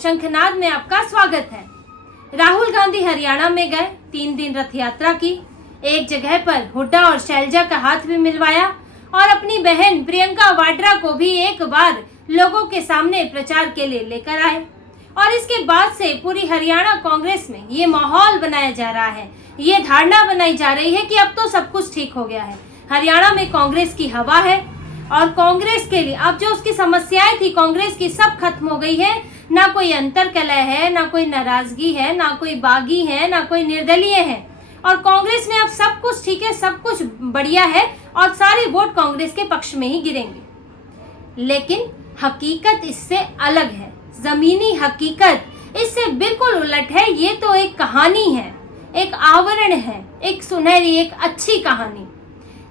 शंखनाद में आपका स्वागत है। राहुल गांधी हरियाणा में गए, 3 दिन रथ यात्रा की। एक जगह पर हुड्डा और शैलजा का हाथ भी मिलवाया और अपनी बहन प्रियंका वाड्रा को भी एक बार लोगों के सामने प्रचार के लिए लेकर आए। और इसके बाद से पूरी हरियाणा कांग्रेस में ये माहौल बनाया जा रहा है, ये धारणा बनाई जा रही है कि अब तो सब कुछ ठीक हो गया है, हरियाणा में कांग्रेस की हवा है और कांग्रेस के लिए अब जो उसकी समस्याएं थी कांग्रेस की सब खत्म हो गई है। ना कोई अंतर कलह है, ना कोई नाराजगी है, ना कोई बागी है, ना कोई निर्दलीय है और कांग्रेस में अब सब कुछ ठीक है, सब कुछ बढ़िया है और सारे वोट कांग्रेस के पक्ष में ही गिरेंगे। लेकिन हकीकत इससे अलग है, जमीनी हकीकत इससे बिल्कुल उलट है। ये तो एक कहानी है, एक आवरण है, एक सुनहरी, एक अच्छी कहानी।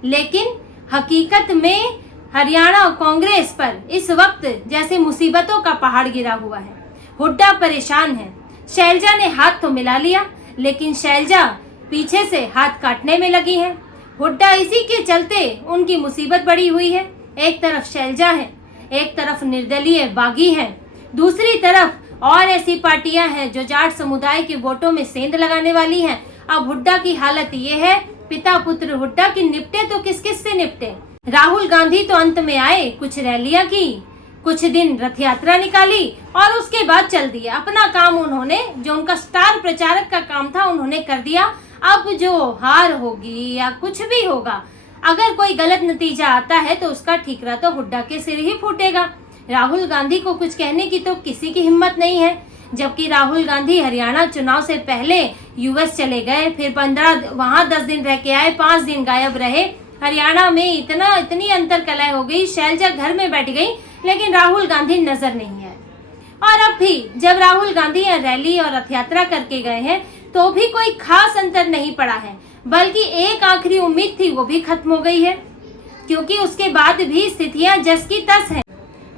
लेकिन हकीकत में हरियाणा कांग्रेस पर इस वक्त जैसे मुसीबतों का पहाड़ गिरा हुआ है। हुड्डा परेशान है, शैलजा ने हाथ तो मिला लिया लेकिन शैलजा पीछे से हाथ काटने में लगी है। हुड्डा इसी के चलते उनकी मुसीबत बढ़ी हुई है। एक तरफ शैलजा है, एक तरफ निर्दलीय बागी है, दूसरी तरफ और ऐसी पार्टियां हैं जो जाट समुदाय के वोटों में सेंध लगाने वाली हैं। अब हुड्डा की हालत ये है, पिता पुत्र हुड्डा की निपटे तो किस किस से निपटे। राहुल गांधी तो अंत में आए, कुछ रैलियां की, कुछ दिन रथ यात्रा निकाली और उसके बाद चल दिया। अपना काम उन्होंने, जो उनका स्टार प्रचारक का काम था, उन्होंने कर दिया। अब जो हार होगी या कुछ भी होगा, अगर कोई गलत नतीजा आता है तो उसका ठीकरा तो हुड्डा के सिर ही फूटेगा। राहुल गांधी को कुछ कहने की तो किसी की हिम्मत नहीं है। जबकि राहुल गांधी हरियाणा चुनाव से पहले यूएस चले गए, फिर 10 दिन रह के आए, 5 दिन गायब रहे। हरियाणा में इतनी अंतर कलह हो गई, शैलजा घर में बैठ गई लेकिन राहुल गांधी नजर नहीं आए। और अब भी जब राहुल गांधी रैली और रथ यात्रा करके गए हैं तो भी कोई खास अंतर नहीं पड़ा है, बल्कि एक आखिरी उम्मीद थी वो भी खत्म हो गई है, क्योंकि उसके बाद भी स्थितियां जस की तस है।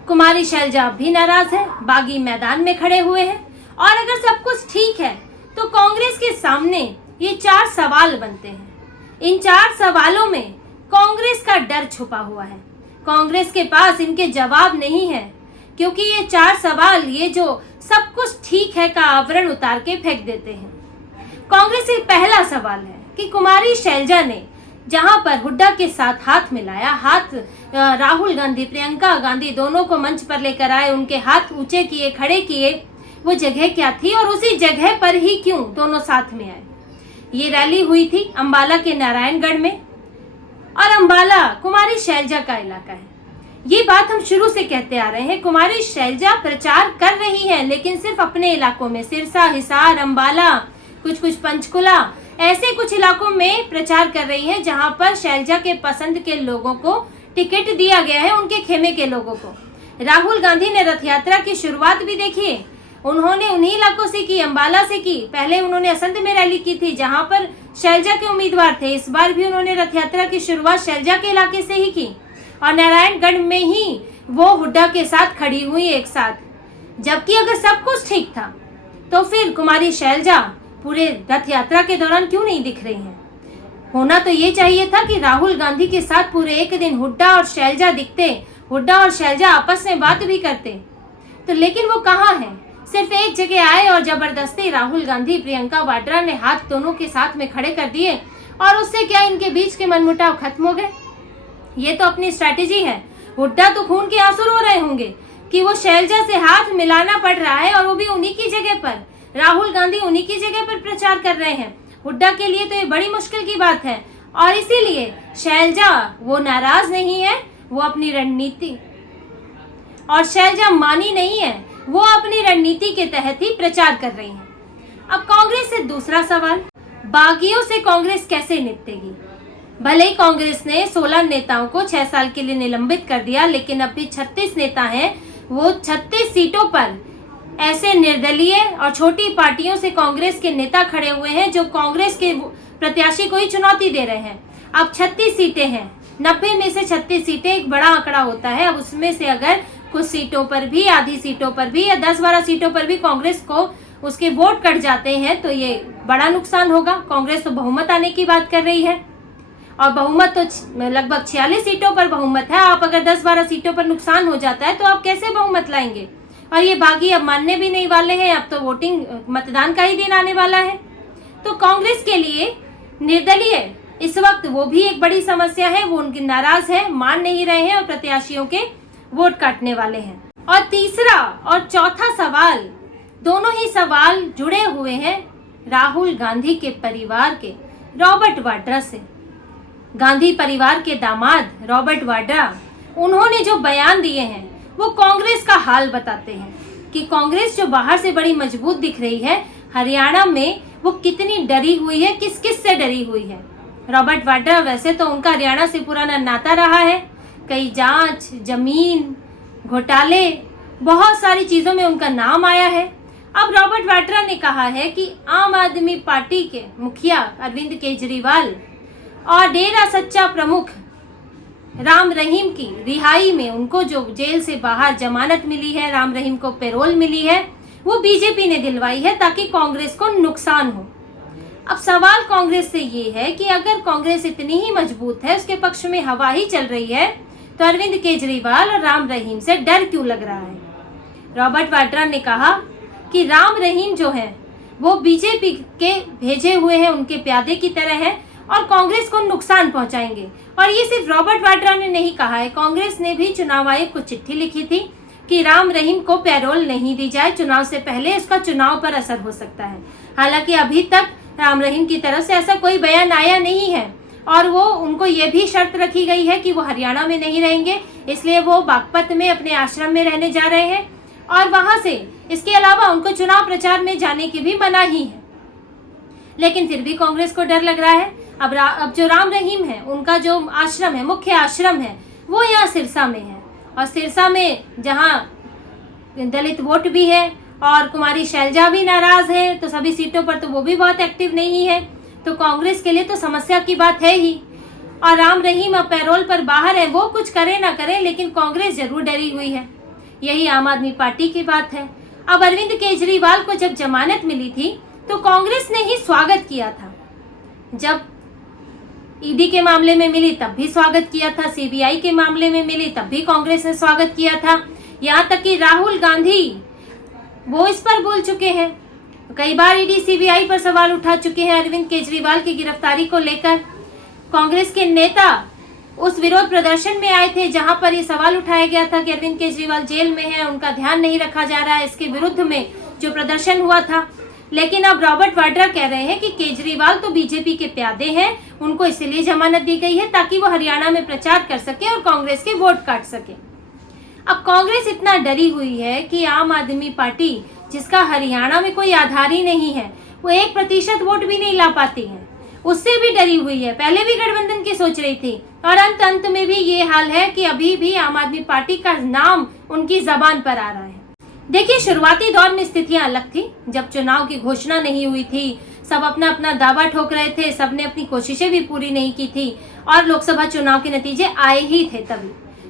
कुमारी शैलजा अब भी नाराज है, बागी मैदान में खड़े हुए हैं और अगर सब कुछ ठीक है तो कांग्रेस के सामने ये 4 सवाल बनते हैं। इन 4 सवालों में कांग्रेस का डर छुपा हुआ है, कांग्रेस के पास इनके जवाब नहीं है, क्योंकि ये 4 सवाल, ये जो सब कुछ ठीक है का आवरण उतार के फेंक देते हैं। कांग्रेस का पहला सवाल है कि कुमारी शैलजा ने जहां पर हुड्डा के साथ हाथ मिलाया, हाथ राहुल गांधी प्रियंका गांधी दोनों को मंच पर लेकर आए, उनके हाथ ऊंचे किए, खड़े किए, वो जगह क्या थी और उसी जगह पर ही क्यों दोनों साथ में आए। ये रैली हुई थी अंबाला के नारायणगढ़ में और अंबाला कुमारी शैलजा का इलाका है। ये बात हम शुरू से कहते आ रहे हैं, कुमारी शैलजा प्रचार कर रही है लेकिन सिर्फ अपने इलाकों में, सिरसा, हिसार, अंबाला, कुछ पंचकुला, ऐसे कुछ इलाकों में प्रचार कर रही है जहां पर शैलजा के पसंद के लोगों को टिकट दिया गया है, उनके खेमे के लोगों को। राहुल गांधी ने रथ यात्रा की शुरुआत भी देखिए, उन्होंने उन्हीं इलाकों से की, अंबाला से की। पहले उन्होंने असंध में रैली की थी जहां पर शैलजा के उम्मीदवार थे। इस बार भी उन्होंने रथ यात्रा की शुरुआत शैलजा के इलाके से ही की और नारायणगढ़ में ही वो हुड्डा के साथ खड़ी हुई एक साथ। जबकि अगर सब कुछ ठीक था तो फिर कुमारी शैलजा पूरे रथ यात्रा के दौरान क्यों नहीं दिख रही हैं? होना तो ये चाहिए था कि राहुल गांधी के साथ पूरे एक दिन हुड्डा और शैलजा दिखते, हुड्डा और शैलजा आपस में बात भी करते। तो लेकिन वो कहाँ है? सिर्फ एक जगह आए और जबरदस्ती राहुल गांधी प्रियंका वाड्रा ने हाथ दोनों के साथ में खड़े कर दिए और उससे क्या इनके बीच के मनमुटाव खत्म हो गए? ये तो अपनी स्ट्रैटेजी है। हुड्डा तो खून के आंसू रो रहे होंगे कि वो शैलजा से हाथ मिलाना पड़ रहा है और वो भी उन्हीं की जगह पर, राहुल गांधी उन्हीं की जगह पर प्रचार कर रहे हैं। हुड्डा के लिए तो ये बड़ी मुश्किल की बात है और इसीलिए शैलजा वो नाराज नहीं है, वो अपनी रणनीति, और शैलजा मानी नहीं है, वो अपनी रणनीति के तहत ही प्रचार कर रही है। अब कांग्रेस से दूसरा सवाल, बागियों से कांग्रेस कैसे निपटेगी? भले ही कांग्रेस ने 16 नेताओं को 6 साल के लिए निलंबित कर दिया, लेकिन अब भी 36 नेता हैं। वो 36 सीटों पर ऐसे निर्दलीय और छोटी पार्टियों से कांग्रेस के नेता खड़े हुए हैं जो कांग्रेस के प्रत्याशी को ही चुनौती दे रहे हैं। अब 36 सीटें हैं, 90 में से 36 सीटें एक बड़ा आंकड़ा होता है। अब उसमें से अगर कुछ सीटों पर भी, आधी सीटों पर भी या 10-12 सीटों पर भी कांग्रेस को उसके वोट कट जाते हैं तो ये बड़ा नुकसान होगा। कांग्रेस तो बहुमत आने की बात कर रही है और बहुमत तो लगभग 46 सीटों पर बहुमत है। आप अगर 10-12 सीटों पर नुकसान हो जाता है तो आप कैसे बहुमत लाएंगे? और ये बागी अब मानने भी नहीं वाले हैं। अब तो वोटिंग मतदान का ही दिन आने वाला है। तो कांग्रेस के लिए निर्दलीय इस वक्त वो भी एक बड़ी समस्या है। वो उनके नाराज है, मान नहीं रहे हैं और प्रत्याशियों के वोट काटने वाले हैं। और तीसरा और चौथा सवाल, दोनों ही सवाल जुड़े हुए हैं राहुल गांधी के परिवार के रॉबर्ट वाड्रा से। गांधी परिवार के दामाद रॉबर्ट वाड्रा, उन्होंने जो बयान दिए हैं वो कांग्रेस का हाल बताते हैं कि कांग्रेस जो बाहर से बड़ी मजबूत दिख रही है, हरियाणा में वो कितनी डरी हुई है, किस किस से डरी हुई है। रॉबर्ट वाड्रा, वैसे तो उनका हरियाणा से पुराना नाता रहा है, कई जांच, जमीन घोटाले, बहुत सारी चीजों में उनका नाम आया है। अब रॉबर्ट वाड्रा ने कहा है कि आम आदमी पार्टी के मुखिया अरविंद केजरीवाल और डेरा सच्चा प्रमुख राम रहीम की रिहाई में, उनको जो जेल से बाहर जमानत मिली है, राम रहीम को पैरोल मिली है, वो बीजेपी ने दिलवाई है ताकि कांग्रेस को नुकसान हो। अब सवाल कांग्रेस से ये है कि अगर कांग्रेस इतनी ही मजबूत है, उसके पक्ष में हवा ही चल रही है, तो अरविंद केजरीवाल और राम रहीम से डर क्यों लग रहा है। रॉबर्ट वाड्रा ने कहा कि राम रहीम जो है वो बीजेपी के भेजे हुए हैं, उनके प्यादे की तरह है और कांग्रेस को नुकसान पहुंचाएंगे। और ये सिर्फ रॉबर्ट वाड्रा ने नहीं कहा है, कांग्रेस ने भी चुनाव आयोग को चिट्ठी लिखी थी कि राम रहीम को पैरोल नहीं दी जाए, चुनाव से पहले इसका चुनाव पर असर हो सकता है। हालांकि अभी तक राम रहीम की तरफ से ऐसा कोई बयान आया नहीं है और वो उनको ये भी शर्त रखी गई है कि वो हरियाणा में नहीं रहेंगे, इसलिए वो बागपत में अपने आश्रम में रहने जा रहे हैं और वहां से इसके अलावा उनको चुनाव प्रचार में जाने की भी मनाही है। लेकिन फिर भी कांग्रेस को डर लग रहा है। अब जो राम रहीम है, उनका जो आश्रम है, मुख्य आश्रम है, वो यहाँ सिरसा में है और सिरसा में जहाँ दलित वोट भी है और कुमारी शैलजा भी नाराज है, तो सभी सीटों पर तो वो भी बहुत एक्टिव नहीं है। तो कांग्रेस के लिए तो समस्या की बात है ही। और राम रहीम अब पैरोल पर बाहर है, वो कुछ करे ना करे, लेकिन कांग्रेस जरूर डरी हुई है। यही आम आदमी पार्टी की बात है। अब अरविंद केजरीवाल को जब जमानत मिली थी तो कांग्रेस ने ही स्वागत किया था। जब ईडी के मामले में मिली तब भी स्वागत किया था, सीबीआई के मामले में मिली तब भी कांग्रेस ने स्वागत किया था। यहाँ तक कि राहुल गांधी वो इस पर बोल चुके हैं, कई बार ईडी सीबीआई पर सवाल उठा चुके हैं अरविंद केजरीवाल की गिरफ्तारी को लेकर। कांग्रेस के नेता उस विरोध प्रदर्शन में आए थे जहां पर ये सवाल उठाया गया था कि अरविंद केजरीवाल जेल में है, उनका ध्यान नहीं रखा जा रहा है, इसके विरुद्ध में जो प्रदर्शन हुआ था। लेकिन अब रॉबर्ट वाड्रा कह रहे हैं कि केजरीवाल तो बीजेपी के प्यादे हैं, उनको इसलिए जमानत दी गई है ताकि वो हरियाणा में प्रचार कर सके और कांग्रेस के वोट काट सके। अब कांग्रेस इतना डरी हुई है कि आम आदमी पार्टी, जिसका हरियाणा में कोई आधार ही नहीं है, वो 1% वोट भी नहीं ला पाती है, उससे भी डरी हुई है। पहले भी गठबंधन की सोच रही थी और अंत में भी ये हाल है कि अभी भी आम आदमी पार्टी का नाम उनकी जबान पर आ रहा है। देखिए, शुरुआती दौर में स्थितियां अलग थी, जब चुनाव की घोषणा नहीं हुई थी, सब अपना अपना दावा ठोक रहे थे, सबने अपनी कोशिशें भी पूरी नहीं की थी और लोकसभा चुनाव के नतीजे आए ही थे।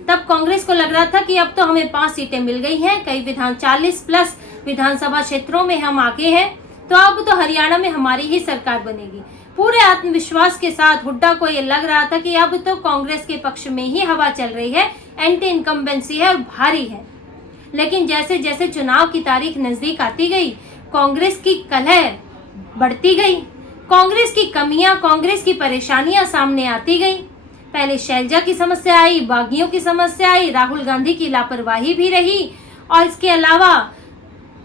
तब कांग्रेस को लग रहा था कि अब तो हमें 5 सीटें मिल गई हैं, कई 40+ विधानसभा क्षेत्रों में हम आगे हैं, तो अब तो हरियाणा में हमारी ही सरकार बनेगी। पूरे आत्मविश्वास के साथ हुड्डा को ये लग रहा था कि अब तो कांग्रेस के पक्ष में ही हवा चल रही है, एंटी इनकम्बेंसी है और भारी है। लेकिन जैसे जैसे चुनाव की तारीख नजदीक आती गई, कांग्रेस की कलह बढ़ती गई, कांग्रेस की कमियां, कांग्रेस की परेशानियां सामने आती गई। पहले शैलजा की समस्या आई, बागियों की समस्या आई, राहुल गांधी की लापरवाही भी रही और इसके अलावा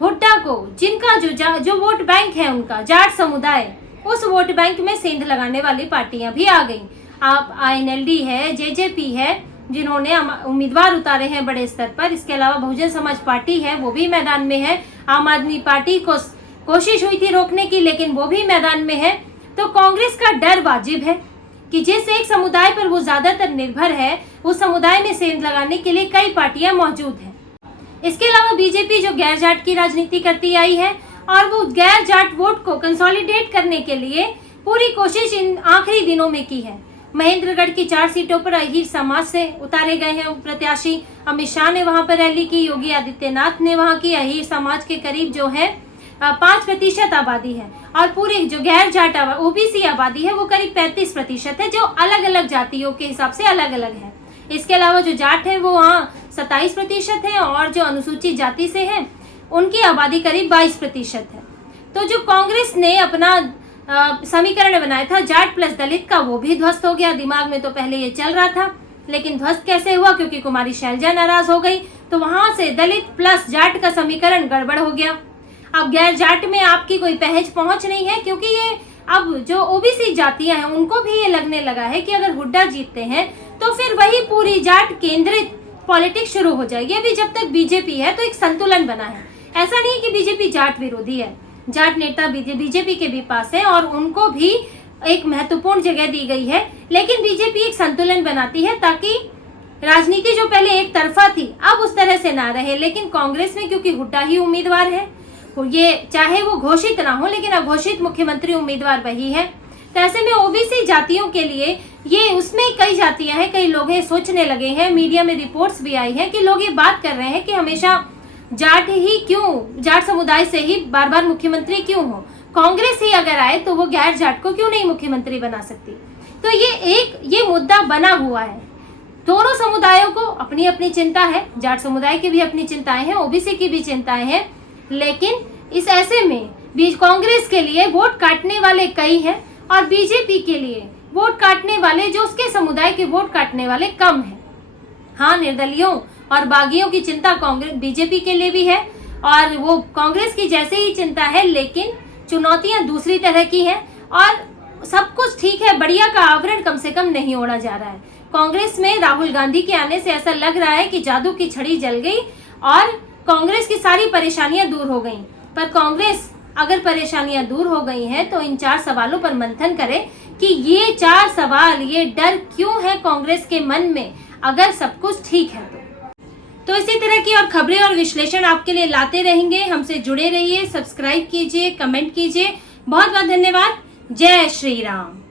हुड्डा को, जिनका जो वोट बैंक है उनका जाट समुदाय, उस वोट बैंक में सेंध लगाने वाली पार्टियां भी आ गई। आप INLD है, JJP है, जिन्होंने उम्मीदवार उतारे हैं बड़े स्तर पर। इसके अलावा बहुजन समाज पार्टी है, वो भी मैदान में है। आम आदमी पार्टी को कोशिश हुई थी रोकने की, लेकिन वो भी मैदान में है। तो कांग्रेस का डर वाजिब है कि जिस एक समुदाय पर वो ज्यादातर निर्भर है, उस समुदाय में सेंध लगाने के लिए कई पार्टियां मौजूद हैं। इसके अलावा बीजेपी जो गैर जाट की राजनीति करती आई है और वो गैर जाट वोट को कंसोलिडेट करने के लिए पूरी कोशिश इन आखिरी दिनों में की है। महेंद्रगढ़ की 4 सीटों पर अहीर समाज से उतारे गए हैं प्रत्याशी। अमित शाह ने वहां पर रैली की, योगी आदित्यनाथ ने वहां की। अहीर समाज के करीब जो है 5% आबादी है और पूरी जो गैर जाट OBC आबादी है वो करीब 35% है, जो अलग अलग जातियों के हिसाब से अलग अलग है। इसके अलावा जो जाट है वो वहाँ 27% है और जो अनुसूचित जाति से है उनकी आबादी करीब 22% है। तो जो कांग्रेस ने अपना समीकरण बनाया था जाट प्लस दलित का, वो भी ध्वस्त हो गया। दिमाग में तो पहले ये चल रहा था, लेकिन ध्वस्त कैसे हुआ? क्योंकि कुमारी शैलजा नाराज हो गई, तो वहां से दलित प्लस जाट का समीकरण गड़बड़ हो गया। अब गैर जाट में आपकी कोई पहुंच नहीं है, क्योंकि ये अब जो ओबीसी जातियां हैं उनको भी ये लगने लगा है कि अगर हुड्डा जीतते हैं तो फिर वही पूरी जाट केंद्रित पॉलिटिक्स शुरू हो जाएगी। अभी जब तक बीजेपी है तो एक संतुलन बना है, ऐसा नहीं कि बीजेपी जाट विरोधी है। जाट नेता बीजेपी के भी पास है और उनको भी एक महत्वपूर्ण जगह दी गई है, लेकिन बीजेपी एक संतुलन बनाती है ताकि राजनीति जो पहले एक तरफा थी अब उस तरह से ना रहे। लेकिन कांग्रेस में क्योंकि हुड्डा ही उम्मीदवार है, ये चाहे वो घोषित ना हो लेकिन अघोषित मुख्यमंत्री उम्मीदवार वही है, तो ऐसे में ओबीसी जातियों के लिए ये, उसमें कई जातियां हैं, कई लोग सोचने लगे हैं, मीडिया में रिपोर्ट्स भी आई हैं कि लोग ये बात कर रहे हैं कि हमेशा जाट ही क्यों, जाट समुदाय से ही बार बार मुख्यमंत्री क्यों हो, कांग्रेस ही अगर आए तो वो गैर जाट को क्यों नहीं मुख्यमंत्री बना सकती। तो ये मुद्दा बना हुआ है। दोनों समुदायों को अपनी अपनी चिंता है, जाट समुदाय की भी अपनी चिंताएं हैं, ओबीसी की भी चिंताएं हैं, लेकिन इस ऐसे में कांग्रेस के लिए वोट काटने वाले कई हैं और बीजेपी के लिए वोट काटने वाले, जो उसके समुदाय के वोट काटने वाले कम हैं। हाँ, निर्दलियों और बागियों की चिंता कांग्रेस बीजेपी के लिए भी है और वो कांग्रेस की जैसे ही चिंता है, लेकिन चुनौतियां दूसरी तरह की हैं और सब कुछ ठीक है, बढ़िया का आवरण कम से कम नहीं ओढ़ा जा रहा है। कांग्रेस में राहुल गांधी के आने से ऐसा लग रहा है कि जादू की छड़ी जल गई और कांग्रेस की सारी परेशानियां दूर हो गई। पर कांग्रेस अगर परेशानियां दूर हो गई हैं तो इन 4 सवालों पर मंथन करे कि ये 4 सवाल, ये डर क्यों है कांग्रेस के मन में अगर सब कुछ ठीक है तो इसी तरह की और खबरें और विश्लेषण आपके लिए लाते रहेंगे। हमसे जुड़े रहिए, सब्सक्राइब कीजिए, कमेंट कीजिए। बहुत बहुत धन्यवाद। जय श्री राम।